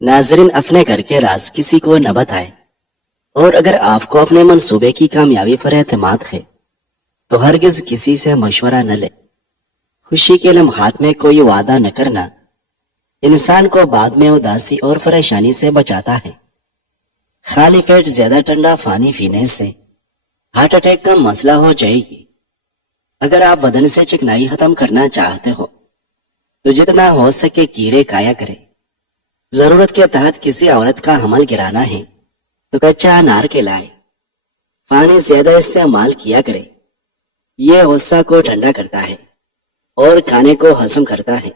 नाजरीन, अपने घर के राज किसी को न बताएं, और अगर आपको अपने मंसूबे की कामयाबी पर एतमाद है तो हरगिज किसी से मशवरा न ले। खुशी के लम्हात में कोई वादा न करना इंसान को बाद में उदासी और परेशानी से बचाता है। खाली पेट ज्यादा ठंडा पानी पीने से हार्ट अटैक का मसला हो जाएगी। अगर आप बदन से चिकनाई खत्म करना चाहते हो तो जितना हो सके कीड़े खाया करें। जरूरत के तहत किसी औरत का हमल गिराना है तो कच्चा अनार खिलाए। पानी ज्यादा इस्तेमाल किया करे, ये गुस्सा को ठंडा करता है और खाने को हजम करता है।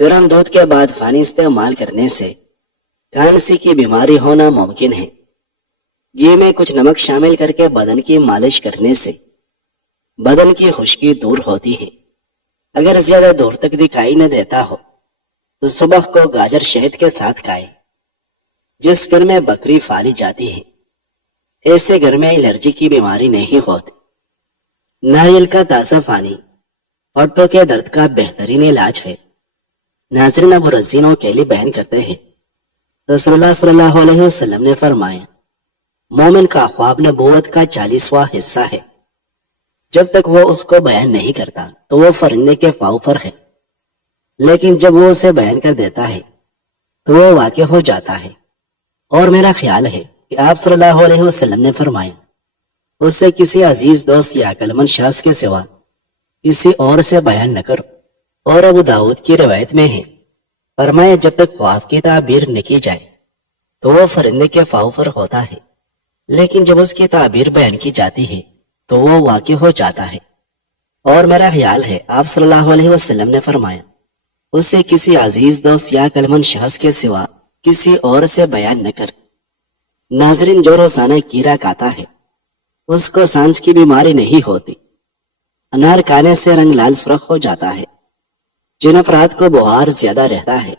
गर्म दूध के बाद पानी इस्तेमाल करने से खांसी की बीमारी होना मुमकिन है। घी में कुछ नमक शामिल करके बदन की मालिश करने से बदन की खुश्की दूर होती है। अगर ज्यादा दूर तक दिखाई न देता हो तो सुबह को गाजर शहद के साथ खाएं। जिस घर में बकरी पाली जाती है ऐसे घर में एलर्जी की बीमारी नहीं होती। नारियल का ताजा पानी पट्टों के दर्द का बेहतरीन इलाज है। नाज़रीन, अबू रज़ीन कैली बयान करते हैं, रसूलुल्लाह सल्लल्लाहु अलैहि वसल्लम ने फरमाया, मोमिन का ख्वाब नबूवत का 40वां हिस्सा है। जब तक वो उसको बयान नहीं करता तो वो फरिंदे के पाँव पर है, लेकिन जब वो उसे बयान कर देता है तो वो वाक़ई हो जाता है। और मेरा ख्याल है कि आप सल्लल्लाहु अलैहि वसल्लम ने फरमाया, उससे किसी अजीज दोस्त या अक्लमंद शख्स के सिवा किसी और से बयान न करो। और अबू दाऊद की रिवायत में है, फरमाया, जब तक ख्वाब की ताबीर न की जाए तो वो फरिंदे के पाँव पर होता है, लेकिन जब उसकी ताबीर बयान की जाती है तो वो वाक़ई हो जाता है। और मेरा ख्याल है आप सल्लल्लाहु अलैहि वसल्लम ने फरमाया, उससे किसी अजीज दोस्त या अक्लमंद शख्स के सिवा किसी और से बयान न कर। नाजरीन, जो रोजाना कीड़ा खाता है उसको सांस की बीमारी नहीं होती। अनार खाने से रंग लाल सुर्ख हो जाता है। जिन अफराद को बुखार ज्यादा रहता है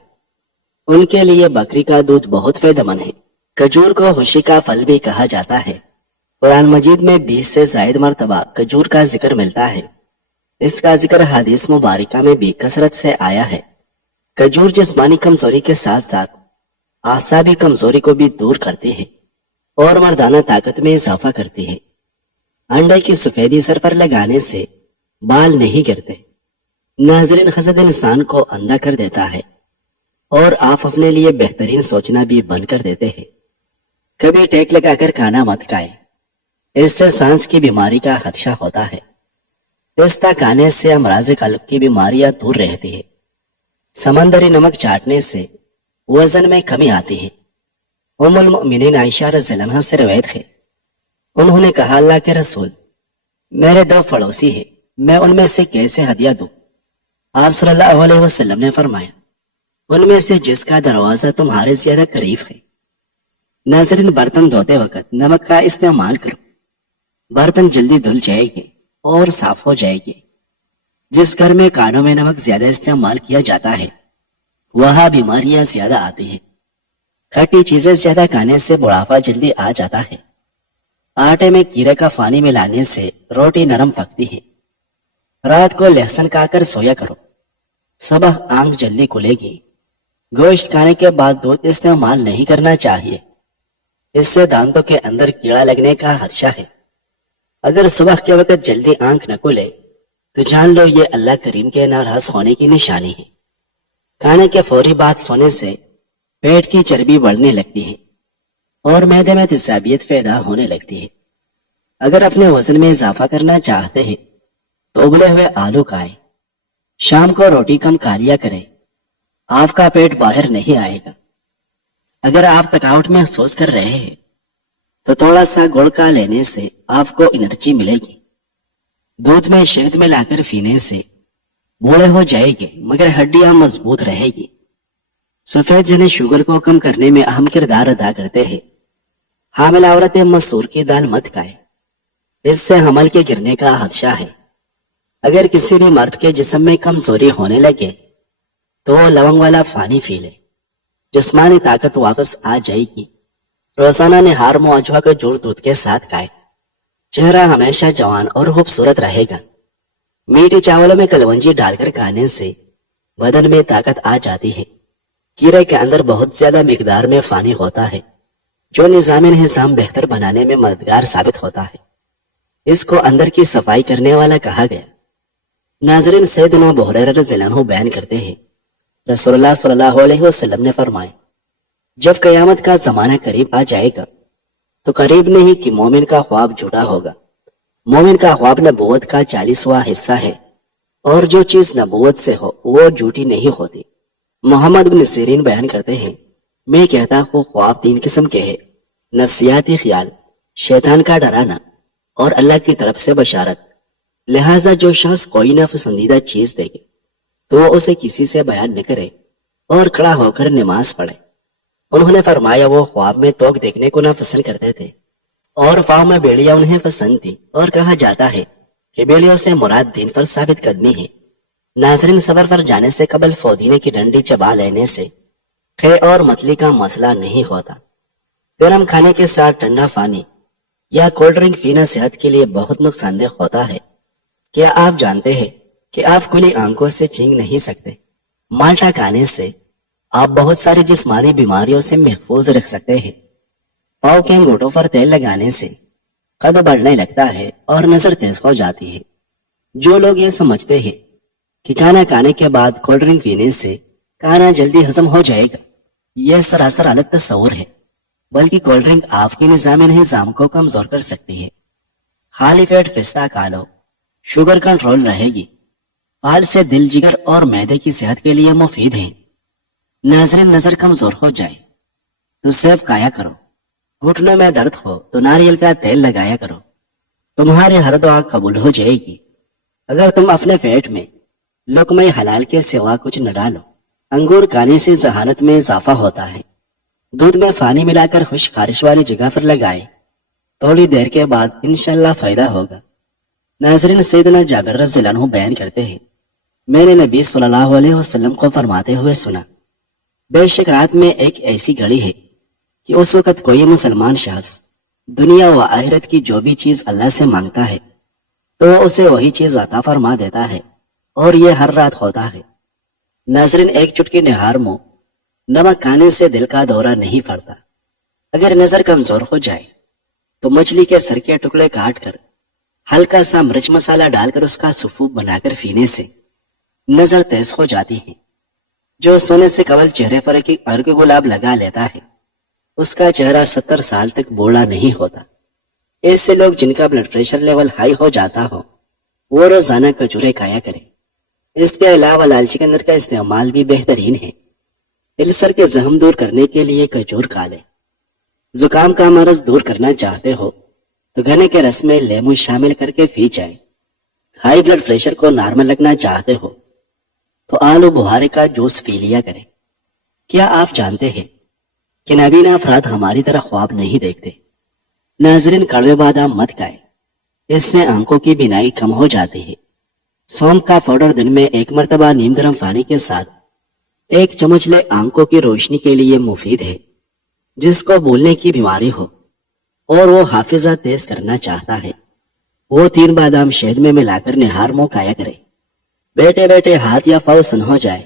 उनके लिए बकरी का दूध बहुत फायदेमंद है। खजूर को खुशी का फल भी कहा जाता है। कुरान मजीद में 20 से ज्यादा मरतबा खजूर का जिक्र मिलता है। इसका जिक्र हदीस मुबारका में भी कसरत से आया है। खजूर जिस्मानी कमजोरी के साथ साथ आसाबी कमजोरी को भी दूर करती है और मर्दाना ताकत में इजाफा करती है। अंडे की सफेदी सर पर लगाने से बाल नहीं गिरते। नाजरीन, हसद इंसान को अंधा कर देता है और आप अपने लिए बेहतरीन सोचना भी बंद कर देते हैं। कभी टेक लगाकर खाना मत खाएं, इससे सांस की बीमारी का खदशा होता है। पिस्ता खाने से अमराज कल्ब की बीमारियां दूर रहती है। समंदरी नमक चाटने से वजन में कमी आती है। उम्मुल मोमिनीन आयशा रज़ियल्लाहु अन्हा से रिवायत है, उन्होंने कहा, अल्लाह के रसूल, मेरे 2 पड़ोसी हैं, मैं उनमें से कैसे हदिया दूं? आप सल्लल्लाहु अलैहि वसल्लम ने फरमाया, उनमें से जिसका दरवाजा तुम्हारे ज्यादा करीब है। नाज़रीन, बर्तन धोते वक्त नमक का इस्तेमाल करो, बर्तन जल्दी धुल जाएंगे और साफ हो जाएंगे। जिस घर में कानों में नमक ज्यादा इस्तेमाल किया जाता है वहां बीमारियां ज्यादा आती हैं। खट्टी चीजें ज्यादा खाने से बुढ़ापा जल्दी आ जाता है। आटे में कीड़े का पानी मिलाने से रोटी नरम पकती है। रात को लहसुन खाकर सोया करो, सुबह आंख जल्दी खुलेगी। गोश्त खाने के बाद दूध इस्तेमाल नहीं करना चाहिए, इससे दांतों के अंदर कीड़ा लगने का खदशा है। अगर सुबह के वक्त जल्दी आंख न खुले तो जान लो ये अल्लाह करीम के नाराज होने की निशानी है। खाने के फौरी बाद सोने से पेट की चर्बी बढ़ने लगती है और मैदे में तेजाबियत पैदा होने लगती है। अगर अपने वजन में इजाफा करना चाहते हैं तो उबले हुए आलू खाएं। शाम को रोटी कम खा लिया करें, आपका पेट बाहर नहीं आएगा। अगर आप थकावट महसूस कर रहे हैं तो थोड़ा सा गुड़ का लेने से आपको एनर्जी मिलेगी। दूध में शहद मिलाकर पीने से बूढ़े हो जाएंगे मगर हड्डियां मजबूत रहेगी। सफेद चने शुगर को कम करने में अहम किरदार अदा करते हैं। हामिला औरतें मसूर की दाल मत खाएं, इससे हमल के गिरने का खदशा है। अगर किसी भी मर्द के जिस्म में कमजोरी होने लगे तो वो लवंग वाला पानी पी ले, जिस्मानी ताकत वापस आ जाएगी। रोजाना निहार मुआजवा का जोड़ दूध के साथ खाए, चेहरा हमेशा जवान और खूबसूरत रहेगा। मीठे चावलों में कलवंजी डालकर खाने से बदन में ताकत आ जाती है। کیڑے کے اندر بہت زیادہ مقدار میں پانی ہوتا ہے جو نظام انہضام بہتر بنانے میں مددگار ثابت ہوتا ہے۔ اس کو اندر کی صفائی کرنے والا کہا گیا۔ ناظرین، سیدنا ابو ہریرہ رضی اللہ عنہ بیان کرتے ہیں، رسول اللہ صلی اللہ علیہ وسلم نے فرمایا، جب قیامت کا زمانہ قریب آ جائے گا تو قریب نہیں کہ مومن کا خواب جھوٹا ہوگا۔ مومن کا خواب نبوت کا 40واں حصہ ہے، اور جو چیز نبوت سے ہو وہ جھوٹی نہیں ہوتی۔ محمد بن سیرین بیان کرتے ہیں، میں کہتا ہوں خواب 3 قسم کے ہیں: نفسیاتی خیال، شیطان کا ڈرانا، اور اللہ کی طرف سے بشارت۔ لہٰذا جو شخص کوئی ناپسندیدہ چیز دیکھے تو وہ اسے کسی سے بیان نہ کرے اور کھڑا ہو کر نماز پڑھے۔ انہوں نے فرمایا وہ خواب میں توق دیکھنے کو ناپسند کرتے تھے، اور خواب میں بیڑیاں انہیں پسند تھی، اور کہا جاتا ہے کہ بیڑیوں سے مراد دین پر ثابت قدمی ہے۔ ناظرین، سفر پر جانے سے قبل فودینے کی ڈنڈی چبا لینے سے خے اور متلی کا مسئلہ نہیں ہوتا۔ گرم کھانے کے ساتھ ٹھنڈا پانی یا کولڈ ڈرنک پینا صحت کے لیے بہت نقصان دہ ہوتا ہے۔ کیا آپ جانتے ہیں کہ آپ کھلی آنکھوں سے چینگ نہیں سکتے؟ مالٹا کھانے سے آپ بہت ساری جسمانی بیماریوں سے محفوظ رکھ سکتے ہیں۔ پاؤں کے انگوٹھوں پر تیل لگانے سے قد بڑھنے لگتا ہے اور نظر تیز ہو جاتی ہے۔ جو لوگ یہ سمجھتے ہیں کہ کھانا کھانے کے بعد کولڈ ڈرنک پینے سے کھانا جلدی ہضم ہو جائے گا، یہ سراسر غلط تصور ہے، بلکہ کولڈ ڈرنک آپ کے نظام انہضام کو کمزور کر سکتی ہے۔ خالی پیٹ پستہ کھا لو، شوگر کنٹرول رہے گی۔ پھال سے دل، جگر اور معدے کی صحت کے لیے مفید ہیں۔ ناظرین، نظر کمزور ہو جائے تو سیب کھایا کرو، گھٹنوں میں درد ہو تو ناریل کا تیل لگایا کرو، تمہاری ہر دعا قبول ہو جائے گی۔ اگر تم اپنے پیٹ میں لقمہ حلال کے سوا کچھ نہ ڈالو۔ انگور کھانے سے ذہانت میں اضافہ ہوتا ہے۔ دودھ میں پانی ملا کر خشک خارش والی جگہ پر لگائے، تھوڑی دیر کے بعد انشاءاللہ فائدہ ہوگا۔ ناظرین، سیدنا جابر رضی اللہ عنہ بیان کرتے ہیں، میں نے نبی صلی اللہ علیہ وسلم کو فرماتے ہوئے سنا، بے شک رات میں ایک ایسی گھڑی ہے کہ اس وقت کوئی مسلمان شخص دنیا و آخرت کی جو بھی چیز اللہ سے مانگتا ہے تو وہ اسے وہی چیز عطا فرما دیتا ہے، اور یہ ہر رات ہوتا ہے۔ ناظرین، ایک چٹکی نہار منہ نمک کھانے سے دل کا دورہ نہیں پڑتا۔ اگر نظر کمزور ہو جائے تو مچھلی کے سر کے ٹکڑے کاٹ کر ہلکا سا مرچ مسالہ ڈال کر اس کا سوپ بنا کر پینے سے نظر تیز ہو جاتی ہے۔ جو سونے سے قبل چہرے پر ایک ارگ گلاب لگا لیتا ہے اس کا چہرہ 70 سال تک بوڑھا نہیں ہوتا۔ ایسے لوگ جن کا بلڈ پریشر لیول ہائی ہو جاتا ہو وہ روزانہ کھجورے کھایا کریں۔ اس کے علاوہ لال چقندر کا استعمال بھی بہترین ہے۔ السر کے زخم دور کرنے کے لیے کھجور کھا لیں۔ زکام کا مرض دور کرنا چاہتے ہو تو گنے کے رس میں لیمو شامل کر کے پی جائیں۔ ہائی بلڈ پریشر کو نارمل رکھنا چاہتے ہو تو آلو بخارے کا جوس پی لیا کریں۔ کیا آپ جانتے ہیں کہ نابینا افراد ہماری طرح خواب نہیں دیکھتے؟ ناظرین، کڑوے بادام مت کھائیں، اس سے آنکھوں کی بینائی کم ہو جاتی ہے۔ سونف کا پاؤڈر دن میں 1 مرتبہ نیم گرم پانی کے ساتھ 1 چمچ لے، آنکھوں کی روشنی کے لیے مفید ہے۔ جس کو بھولنے کی بیماری ہو اور وہ حافظہ تیز کرنا چاہتا ہے وہ 3 بادام شہد میں ملا کر نہار منہ کھایا کرے۔ بیٹھے بیٹھے ہاتھ یا پاؤں سن ہو جائے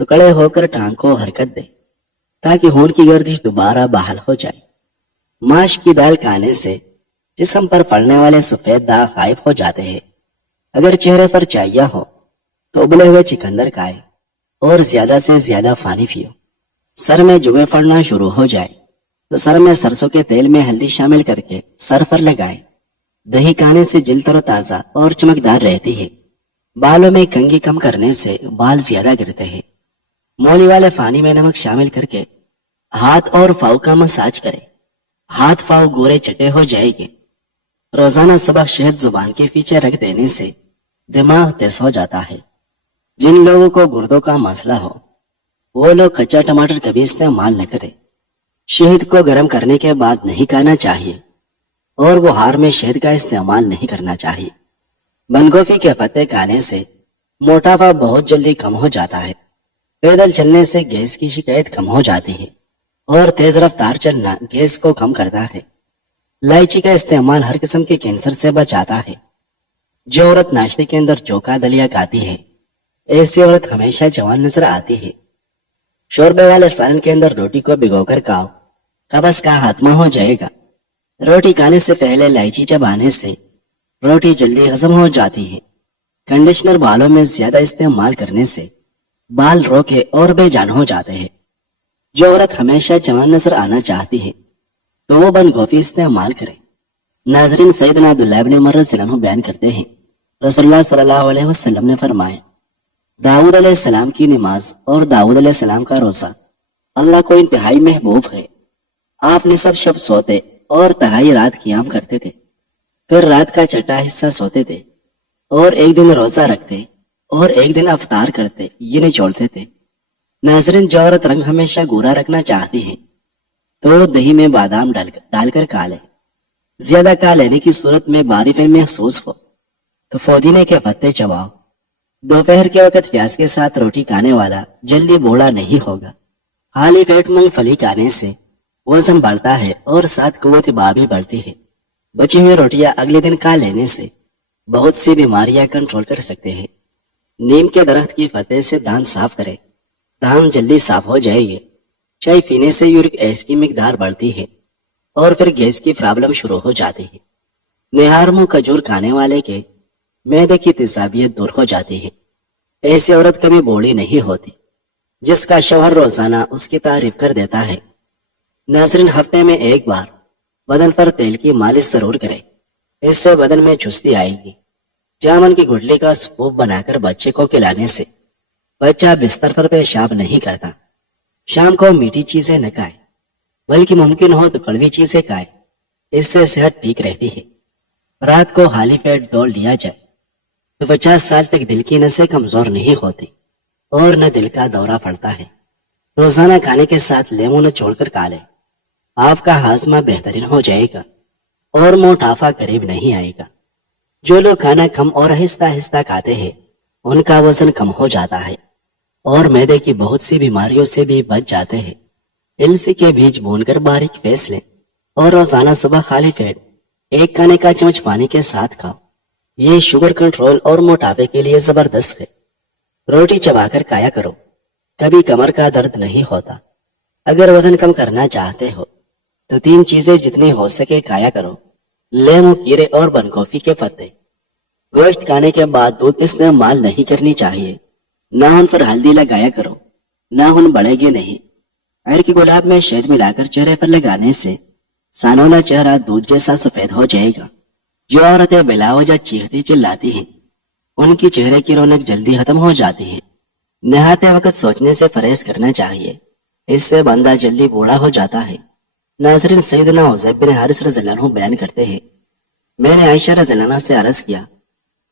تو کڑے ہو کر ٹانگ کو حرکت دے تاکہ خون کی گردش دوبارہ بحال ہو جائے۔ ماش کی دال کھانے سے جسم پر پڑنے والے سفید داغ غائب ہو جاتے ہیں۔ اگر چہرے پر چاہیے ہو تو ابلے ہوئے چقندر کھائے اور زیادہ سے زیادہ پانی پیو۔ سر میں جوئیں پڑنا شروع ہو جائے تو سر میں سرسوں کے تیل میں ہلدی شامل کر کے سر پر لگائے۔ دہی کھانے سے جلد تر و تازہ اور چمکدار رہتی ہے۔ بالوں میں کنگھی کم کرنے سے بال زیادہ گرتے ہیں۔ مولی والے پانی میں نمک شامل کر کے ہاتھ اور پاؤں کا مساج کرے، ہاتھ پاؤں گورے چٹے ہو جائے گے۔ روزانہ صبح شہد زبان کے پیچھے رکھ دینے سے دماغ تیز ہو جاتا ہے۔ جن لوگوں کو گردوں کا مسئلہ ہو وہ لوگ کچا ٹماٹر کبھی استعمال نہ کرے۔ شہد کو گرم کرنے کے بعد نہیں کھانا چاہیے اور بخار میں شہد کا استعمال نہیں کرنا چاہیے۔ بند گوبھی کے پتے کھانے سے موٹاپا بہت جلدی کم ہو جاتا ہے۔ پیدل چلنے سے گیس کی شکایت کم ہو جاتی ہے اور تیز رفتار چلنا گیس کو کم کرتا ہے۔ الائچی کا استعمال ہر قسم کے کینسر سے بچاتا ہے۔ جو عورت ناشتے کے اندر چوکا دلیا کھاتی ہے ایسی عورت ہمیشہ جوان نظر آتی ہے۔ शोरबे वाले सालन के अंदर रोटी को भिगोकर खाओ, कब्ज का खात्मा हो जाएगा। रोटी खाने से पहले इलायची चबाने से रोटी जल्दी हजम हो जाती है। कंडीशनर बालों में ज्यादा इस्तेमाल करने से बाल रोके और बेजान हो जाते हैं। जो औरत हमेशा जवान नजर आना चाहती है तो वो बंद गोभी इस्तेमाल करे। नाजरीन, सैयदना अब्दुल्लाह इब्न उमर रज़ियल्लाहु अन्हु बयान करते हैं, रसूलुल्लाह सल्लल्लाहु अलैहि वसल्लम ने फरमाया, दाऊद अलैहिस्सलाम की नमाज और दाऊद अलैहिस्सलाम का रोजा अल्लाह को इंतहाई महबूब है। आप निसफ शब सोते और तहाई रात क़ियाम करते थे, फिर रात का छठा हिस्सा सोते थे और एक दिन रोजा रखते और एक दिन अफ्तार करते, ये नहीं छोड़ते थे। नाजरीन, जो औरत रंग हमेशा गोरा रखना चाहती है तो दही में बादाम डालकर खा ले। ज्यादा खा लेने की सूरत में बारिफिन महसूस हो तो पुदीने के पत्ते चबाओ। दोपहर के वक्त प्याज के साथ रोटी खाने वाला जल्दी बूढ़ा नहीं होगा। खाली पेट मूंगफली खाने से वजन बढ़ता है और साथ कुव्वत भी बढ़ती है। बची हुई रोटियां अगले दिन खा लेने से बहुत सी बीमारियां कंट्रोल कर सकते हैं। नीम के दरख्त की फतेह से दांत साफ करें, दांत जल्दी साफ हो जाएंगे। चाय पीने से यूरिक एसिड की मिकदार बढ़ती है और फिर गैस की प्रॉब्लम शुरू हो जाती है। निहार मुंह खजूर खाने वाले के मैदे की तेजाबियत दूर हो जाती है। ऐसी औरत कभी बूढ़ी नहीं होती जिसका शौहर रोजाना उसकी तारीफ कर देता है। नाज़रीन, हफ्ते में एक बार बदन पर तेल की मालिश जरूर करें, इससे बदन में चुस्ती आएगी। जामुन की गुठली का सूप बनाकर बच्चे को खिलाने से बच्चा बिस्तर पर पेशाब नहीं करता। शाम को मीठी चीजें न खाए, बल्कि मुमकिन हो तो कड़वी चीजें खाए, इससे सेहत ठीक रहती है। रात को खाली पेट दौड़ लिया जाए तो 50 साल तक दिल की नसें कमजोर नहीं होती और न दिल का दौरा पड़ता है। रोजाना खाने के साथ लेमू निचोड़कर खा ले, आपका हाजमा बेहतरीन हो जाएगा और मोटापा करीब नहीं आएगा। जो लोग खाना कम और आहिस्ता आहिस्ता खाते हैं उनका वजन कम हो जाता है और मैदे की बहुत सी बीमारियों से भी बच जाते हैं। इलसी के बीज भूनकर बारीक पीस लें और रोजाना सुबह खाली पेट 1 खाने का चम्मच पानी के साथ खाओ। ये शुगर कंट्रोल और मोटापे के लिए जबरदस्त है। रोटी चबाकर खाया करो, कभी कमर का दर्द नहीं होता। अगर वजन कम करना चाहते हो तो 3 चीजें जितनी हो सके खाया करो, लेमू, कीरे और बंदगोभी के पत्ते। गोश्त खाने के बाद दूध इस्तेमाल नहीं करनी चाहिए। नाखून पर हल्दी लगाया करो, नाखून बढ़ेंगे नहीं। अर की गुलाब में शहद मिलाकर चेहरे पर लगाने से सानोला चेहरा दूध जैसा सफेद हो जाएगा। जो औरतें बिलावजा चीखती चिल्लाती हैं उनकी चेहरे की रौनक जल्दी खत्म हो जाती है। नहाते वक्त सोचने से परहेज करना चाहिए, इससे बंदा जल्दी बूढ़ा हो जाता है। नाज़रीन, सैयदना हुज़ैफ बिन हारिस रज़ियल्लाहु अन्हु बयान करते हैं, मैंने आयशा रज़ियल्लाहु अन्हा से अर्ज किया,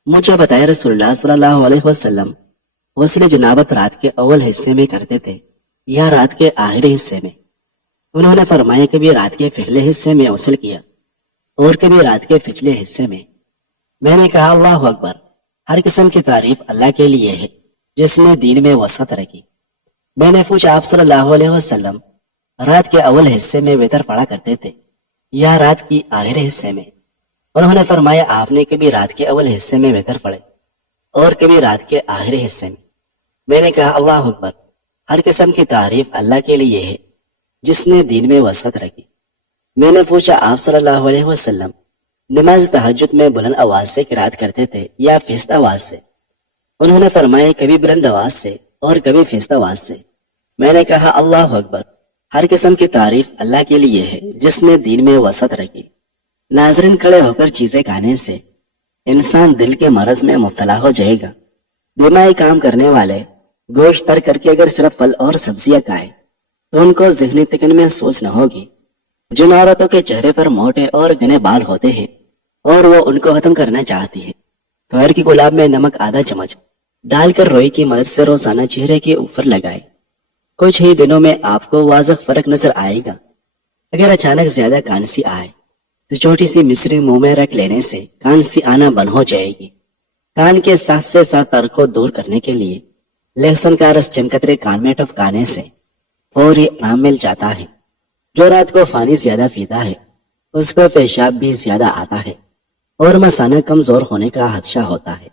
मुझे बताया रसूलुल्लाह सल्लल्लाहु अलैहि वसल्लम गुस्ल जनाबत रात के अव्वल हिस्से में करते थे या रात के आखिरी हिस्से में। उन्होंने फरमाया कभी रात के पहले हिस्से में गुस्ल किया और कभी रात के पिछले हिस्से में। मैंने कहा, अल्लाहु अकबर, हर किस्म की तारीफ अल्लाह के लिए है जिसने दीन में वसअत रखी। मैंने पूछा, आप सल्लल्लाहु अलैहि वसल्लम रात के अव्वल हिस्से में वितर पढ़ा करते थे या रात की आखिरी हिस्से में? उन्होंने फरमाया, आपने कभी रात के अव्वल हिस्से में वितर पढ़े और कभी रात के आखिरी हिस्से में। मैंने कहा, अल्लाहु अकबर, हर किस्म की तारीफ अल्लाह के लिए है जिसने दीन में वसअत रखी। मैंने पूछा, आप सल्लल्लाहु अलैहि वसल्लम नमाज तहज्जुद में बुलंद आवाज से किरात करते थे या फिस्त आवाज से? उन्होंने फरमाया, कभी बुलंद आवाज से और कभी फिस्त आवाज से। मैंने कहा, अल्लाहु अकबर, हर किस्म की तारीफ अल्लाह के लिए है जिसने दीन में वसअत रखी। नाज़रीन, खड़े होकर चीजें खाने से इंसान दिल के मरज में मुब्तला हो जाएगा। दिमागी काम करने वाले गोश्त तर करके अगर सिर्फ फल और सब्जियां खाएं तो उनको ज़हनी तकन महसूस न होगी। जिन औरतों के चेहरे पर मोटे और घने बाल होते हैं और वो उनको खत्म करना चाहती है तो अर की गुलाब में नमक आधा चम्मच डालकर रोई की मदद से रोजाना चेहरे के ऊपर लगाए। कुछ ही दिनों में आपको वाज़ह फर्क नजर आएगा। अगर अचानक ज्यादा खांसी आए तो छोटी सी मिश्री मुंह में रख लेने से खांसी आना बंद हो जाएगी। कान के साथ से साथ तर को दूर करने के लिए लहसुन का रस चंद कतरे कान में टपकाने से फौरी आराम मिल जाता है। जो रात को पानी ज्यादा पीता है उसको पेशाब भी ज्यादा आता है और मसाना कमजोर होने का खदशा होता है।